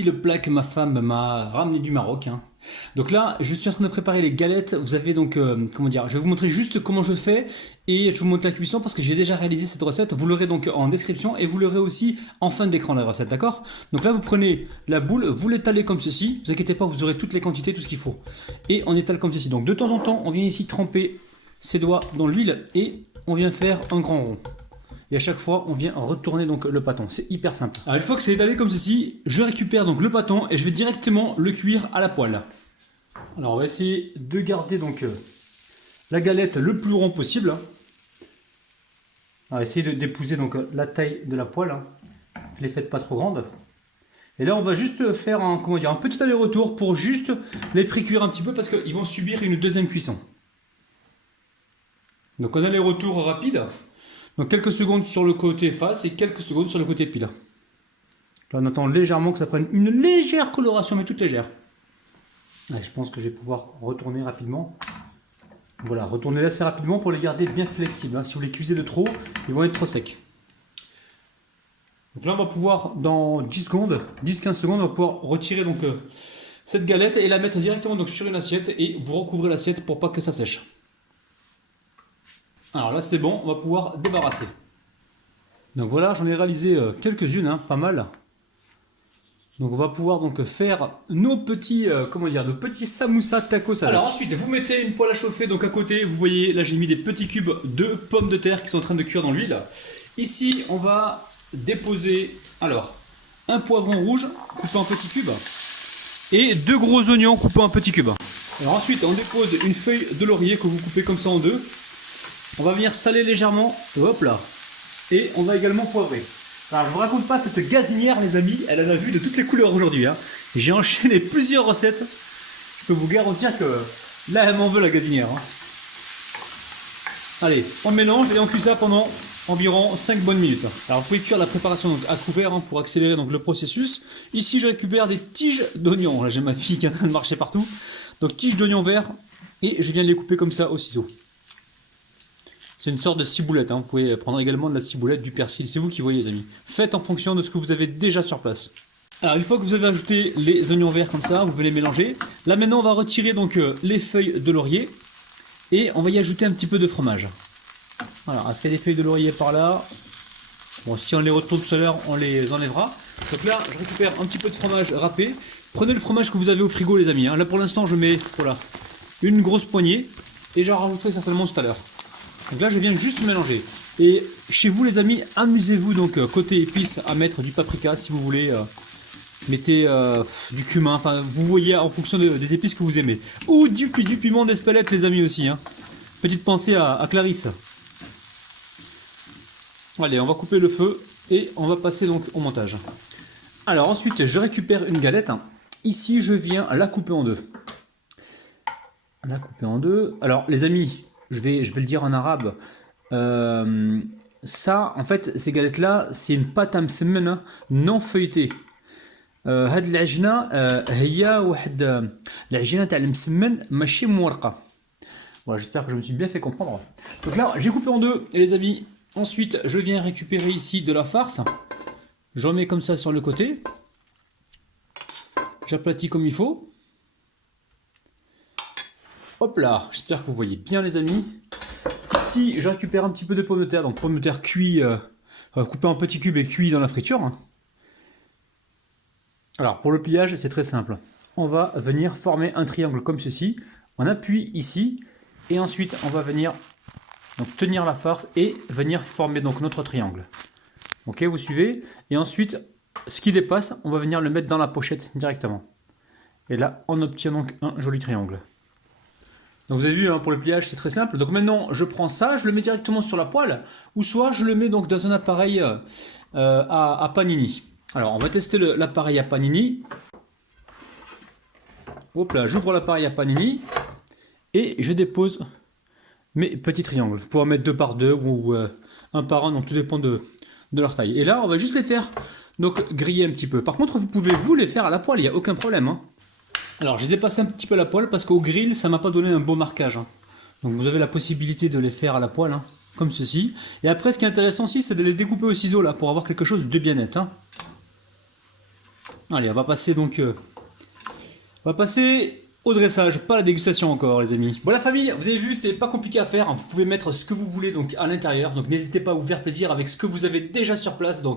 voici le plat que ma femme m'a ramené du Maroc, hein. Donc là, je suis en train de préparer les galettes. Vous avez donc, comment dire, je vais vous montrer juste comment je fais et je vous montre la cuisson parce que j'ai déjà réalisé cette recette. Vous l'aurez donc en description et vous l'aurez aussi en fin d'écran la recette, d'accord? Donc là, vous prenez la boule, vous l'étalez comme ceci. Ne vous inquiétez pas, vous aurez toutes les quantités, tout ce qu'il faut. Et on étale comme ceci. Donc de temps en temps, on vient ici tremper ses doigts dans l'huile et on vient faire un grand rond. Et à chaque fois, on vient retourner donc le pâton. C'est hyper simple. Alors une fois que c'est étalé comme ceci, je récupère donc le pâton et je vais directement le cuire à la poêle. Alors on va essayer de garder donc la galette le plus rond possible. On va essayer d'épouser donc la taille de la poêle. Ne les faites pas trop grandes. Et là, on va juste faire un, comment dire, un petit aller-retour pour juste les pré-cuire un petit peu parce qu'ils vont subir une deuxième cuisson. Donc un aller-retour rapide. Donc quelques secondes sur le côté face et quelques secondes sur le côté pile. Là on attend légèrement que ça prenne une légère coloration, mais toute légère. Et je pense que je vais pouvoir retourner rapidement. Voilà, retourner assez rapidement pour les garder bien flexibles. Si vous les cuisez de trop, ils vont être trop secs. Donc là on va pouvoir, dans 10 secondes, 10-15 secondes, on va pouvoir retirer donc cette galette et la mettre directement donc sur une assiette et vous recouvrez l'assiette pour pas que ça sèche. Alors là c'est bon, on va pouvoir débarrasser. Donc voilà, j'en ai réalisé quelques-unes, pas mal. Donc on va pouvoir donc faire nos petits, comment dire, nos petits samoussas tacos. Alors ensuite, vous mettez une poêle à chauffer donc à côté. Vous voyez, là j'ai mis des petits cubes de pommes de terre qui sont en train de cuire dans l'huile. Ici, on va déposer alors un poivron rouge coupé en petits cubes et 2 gros oignons coupés en petits cubes. Alors ensuite, on dépose une feuille de laurier que vous coupez comme ça en deux. On va venir saler légèrement, hop là, et on va également poivrer. Alors je vous raconte pas cette gazinière les amis, elle en a vu de toutes les couleurs aujourd'hui. J'ai enchaîné plusieurs recettes, je peux vous garantir que là elle m'en veut la gazinière. Allez, on mélange et on cuit ça pendant environ 5 bonnes minutes. Alors vous pouvez cuire la préparation donc, à couvert pour accélérer donc, le processus. Ici je récupère des tiges d'oignons, là j'ai ma fille qui est en train de marcher partout. Donc tiges d'oignons verts et je viens de les couper comme ça au ciseau. C'est une sorte de ciboulette, vous pouvez prendre également de la ciboulette, du persil, c'est vous qui voyez les amis. Faites en fonction de ce que vous avez déjà sur place. Alors une fois que vous avez ajouté les oignons verts comme ça, vous pouvez les mélanger. Là maintenant on va retirer donc les feuilles de laurier et on va y ajouter un petit peu de fromage. Voilà, est-ce qu'il y a des feuilles de laurier par là? Bon, si on les retrouve tout à l'heure, on les enlèvera. Donc là, je récupère un petit peu de fromage râpé. Prenez le fromage que vous avez au frigo les amis. Là pour l'instant je mets voilà, une grosse poignée et j'en rajouterai certainement tout à l'heure. Donc là je viens juste mélanger. Et chez vous les amis, amusez-vous donc côté épices à mettre du paprika si vous voulez. Mettez du cumin, enfin vous voyez en fonction des épices que vous aimez. Ou du piment d'Espelette les amis aussi. Petite pensée à Clarisse. Allez, on va couper le feu et on va passer donc au montage. Alors ensuite je récupère une galette. Ici je viens la couper en deux. La couper en deux. Alors les amis, je vais le dire en arabe. Ça, en fait, ces galettes-là, c'est une pâte à msemen non feuilletée. هاد العجينة هي واحد العجينة تاع المسمن ماشي مورقة. Voilà, j'espère que je me suis bien fait comprendre. Donc là, j'ai coupé en deux, et les amis. Ensuite, je viens récupérer ici de la farce. J'en mets comme ça sur le côté. J'aplatis comme il faut. Hop là, j'espère que vous voyez bien les amis. Ici, je récupère un petit peu de pommes de terre. Donc pommes de terre cuits, coupées en petits cubes et cuits dans la friture. Alors pour le pliage, c'est très simple. On va venir former un triangle comme ceci. On appuie ici et ensuite on va venir donc, tenir la farce et venir former donc notre triangle. Ok, vous suivez? Et ensuite, ce qui dépasse, on va venir le mettre dans la pochette directement. Et là, on obtient donc un joli triangle. Donc vous avez vu, pour le pliage, c'est très simple. Donc maintenant, je prends ça, je le mets directement sur la poêle, ou soit je le mets donc dans un appareil à panini. Alors, on va tester l'appareil à panini. Hop là, j'ouvre l'appareil à panini et je dépose mes petits triangles. Vous pouvez en mettre 2 par 2 ou 1 par 1, donc tout dépend de leur taille. Et là, on va juste les faire donc griller un petit peu. Par contre, vous pouvez vous les faire à la poêle, il n'y a aucun problème. Alors, je les ai passés un petit peu à la poêle parce qu'au grill, ça m'a pas donné un beau marquage. Donc, vous avez la possibilité de les faire à la poêle, comme ceci. Et après, ce qui est intéressant aussi, c'est de les découper au ciseau là pour avoir quelque chose de bien net. Allez, on va passer donc... on va passer au dressage, pas à la dégustation encore les amis. Bon la famille, vous avez vu, c'est pas compliqué à faire, vous pouvez mettre ce que vous voulez donc à l'intérieur, donc n'hésitez pas à vous faire plaisir avec ce que vous avez déjà sur place. Donc